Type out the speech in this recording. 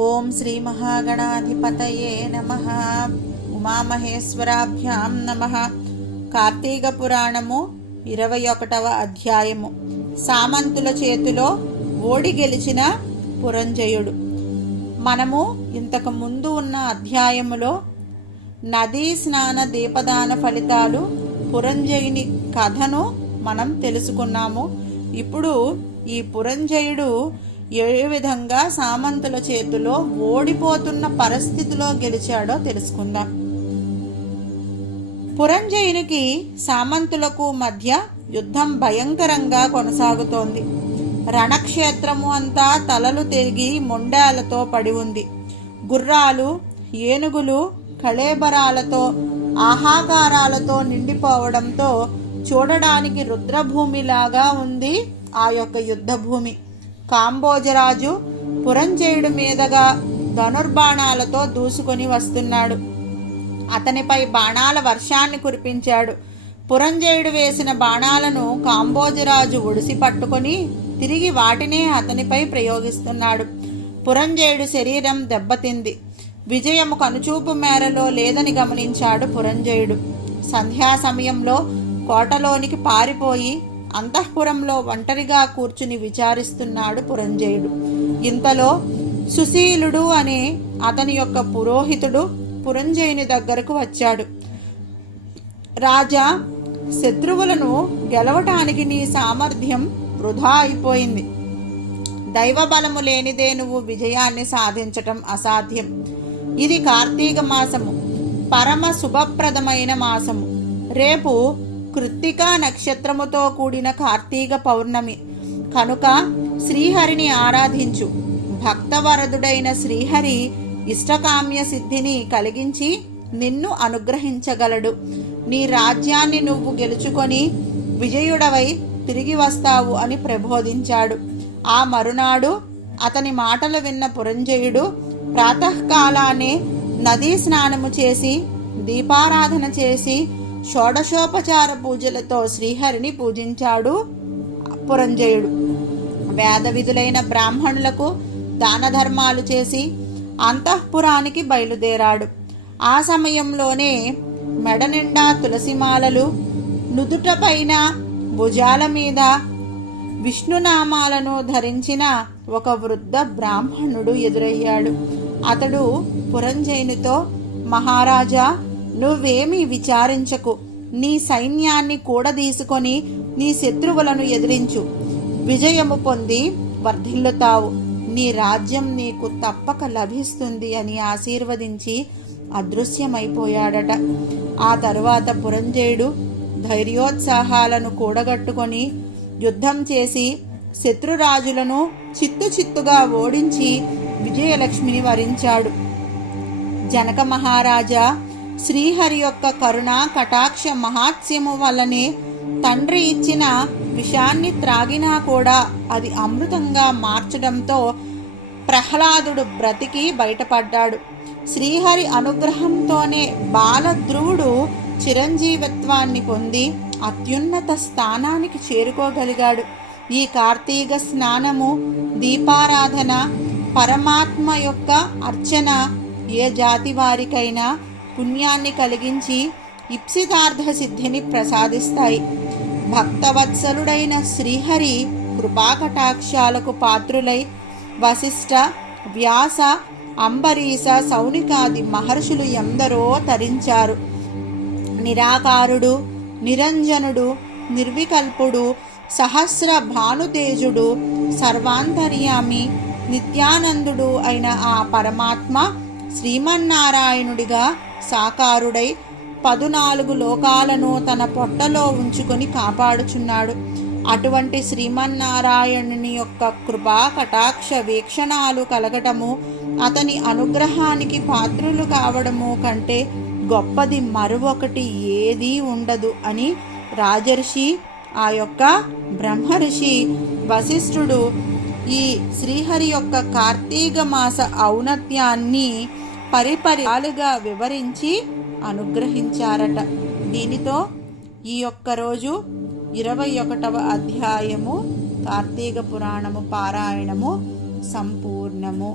ఓం శ్రీ మహాగణాధిపతయే నమః. ఉమామహేశ్వరాభ్యాం నమః. కార్తీక పురాణము 21వ అధ్యాయము. సామంతుల చేతిలో ఓడి గెలిచిన పురంజయుడు. మనము ఇంతకు ముందు ఉన్న అధ్యాయములో నదీ స్నాన దీపదాన ఫలితాలు పురంజయుని కథను మనం తెలుసుకున్నాము. ఇప్పుడు ఈ పురంజయుడు ఏ విధంగా సామంతుల చేతిలో ఓడిపోతున్న పరిస్థితిలో గెలిచాడో తెలుసుకుందాం. పురంజయునికి సామంతులకు మధ్య యుద్ధం భయంకరంగా కొనసాగుతోంది. రణక్షేత్రము అంతా తలలు తిరిగి మొండాలతో పడి ఉంది. గుర్రాలు, ఏనుగులు కళేబరాలతో ఆహాకారాలతో నిండిపోవడంతో చూడడానికి రుద్రభూమిలాగా ఉంది ఆ యొక్క యుద్ధభూమి. కాంబోజరాజు పురంజయుడి మీదగా ధనుర్బాణాలతో దూసుకొని వస్తున్నాడు. అతనిపై బాణాల వర్షాన్ని కురిపించాడు. పురంజయుడు వేసిన బాణాలను కాంబోజరాజు ఒడిసి పట్టుకొని తిరిగి వాటినే అతనిపై ప్రయోగిస్తున్నాడు. పురంజయుడి శరీరం దెబ్బతింది. విజయము కనుచూపు మేరలో లేదని గమనించాడు పురంజయుడు. సంధ్యా సమయంలో కోటలోనికి పారిపోయి అంతఃపురంలో ఒంటరిగా కూర్చుని విచారిస్తున్నాడు పురంజయుడు. ఇంతలో సుశీలుడు అనే అతని యొక్క పురోహితుడు పురంజయుని దగ్గరకు వచ్చాడు. రాజా, శత్రువులను గెలవటానికి నీ సామర్థ్యం వృధా అయిపోయింది. దైవబలము లేనిదే నువ్వు విజయాన్ని సాధించటం అసాధ్యం. ఇది కార్తీక మాసము, పరమ శుభప్రదమైన మాసము. రేపు కృత్తికా నక్షత్రముతో కూడిన కార్తీక పౌర్ణమి కనుక శ్రీహరిని ఆరాధించు. భక్తవరదుడైన శ్రీహరి ఇష్టకామ్య సిద్ధిని కలిగించి నిన్ను అనుగ్రహించగలడు. నీ రాజ్యాన్ని నువ్వు గెలుచుకొని విజయుడవై తిరిగి వస్తావు అని ప్రబోధించాడు. ఆ మరునాడు అతని మాటలు విన్న పురంజయుడు ప్రాతకాలానే నదీ స్నానము చేసి దీపారాధన చేసి షోడశోపచార పూజలతో శ్రీహరిని పూజించాడు పురంజయుడు. వేద విధులైన బ్రాహ్మణులకు దాన ధర్మాలు చేసి అంతఃపురానికి బయలుదేరాడు. ఆ సమయంలోనే మెడ నిండా తులసిమాలలు, నుదుట పైన భుజాల మీద విష్ణునామాలను ధరించిన ఒక వృద్ధ బ్రాహ్మణుడు ఎదురయ్యాడు. అతడు పురంజయునితో, మహారాజా, నువ్వేమీ విచారించకు. నీ సైన్యాన్ని కూడదీసుకొని నీ శత్రువులను ఎదిరించు. విజయము పొంది వర్ధిల్లుతావు. నీ రాజ్యం నీకు తప్పక లభిస్తుంది అని ఆశీర్వదించి అదృశ్యమైపోయాడట. ఆ తరువాత పురంజయుడు ధైర్యోత్సాహాలను కూడగట్టుకొని యుద్ధం చేసి శత్రురాజులను చిత్తుగా ఓడించి విజయలక్ష్మిని వరించాడు. జనక మహారాజా, శ్రీహరి యొక్క కరుణ కటాక్ష మహాత్స్యము వల్లనే తండ్రి ఇచ్చిన విషాన్ని త్రాగినా కూడా అది అమృతంగా మార్చడంతో ప్రహ్లాదుడు బ్రతికి బయటపడ్డాడు. శ్రీహరి అనుగ్రహంతోనే బాలధ్రువుడు చిరంజీవత్వాన్ని పొంది అత్యున్నత స్థానానికి చేరుకోగలిగాడు. ఈ కార్తీక స్నానము, దీపారాధన, పరమాత్మ యొక్క అర్చన ఏ జాతి వారికైనా పుణ్యాన్ని కలిగించి ఇప్సితార్థ సిద్ధిని ప్రసాదిస్తాయి. భక్తవత్సలుడైన శ్రీహరి కృపాకటాక్షాలకు పాత్రులై వశిష్ఠ, వ్యాస, అంబరీష, సౌనికాది మహర్షులు ఎందరో తరించారు. నిరాకారుడు, నిరంజనుడు, నిర్వికల్పుడు, సహస్ర భానుతేజుడు, సర్వాంతర్యామి, నిత్యానందుడు అయిన ఆ పరమాత్మ శ్రీమన్నారాయణుడిగా సాకారుడై 14 లోకాలను తన పొట్టలో ఉంచుకొని కాపాడుచున్నాడు. అటువంటి శ్రీమన్నారాయణుని యొక్క కృపా కటాక్ష వీక్షణాలు కలగటము, అతని అనుగ్రహానికి పాత్రులు కావడము కంటే గొప్పది మరొకటి ఏదీ ఉండదు అని రాజర్షి, ఆ యొక్క బ్రహ్మర్షి వశిష్ఠుడు ఈ శ్రీహరి యొక్క కార్తీక మాస ఔన్నత్యాన్ని పరిపరిగా వివరించి అనుగ్రహించారట. దీనితో ఈ యొక్క రోజు 21వ అధ్యాయము కార్తీక పురాణము పారాయణము సంపూర్ణము.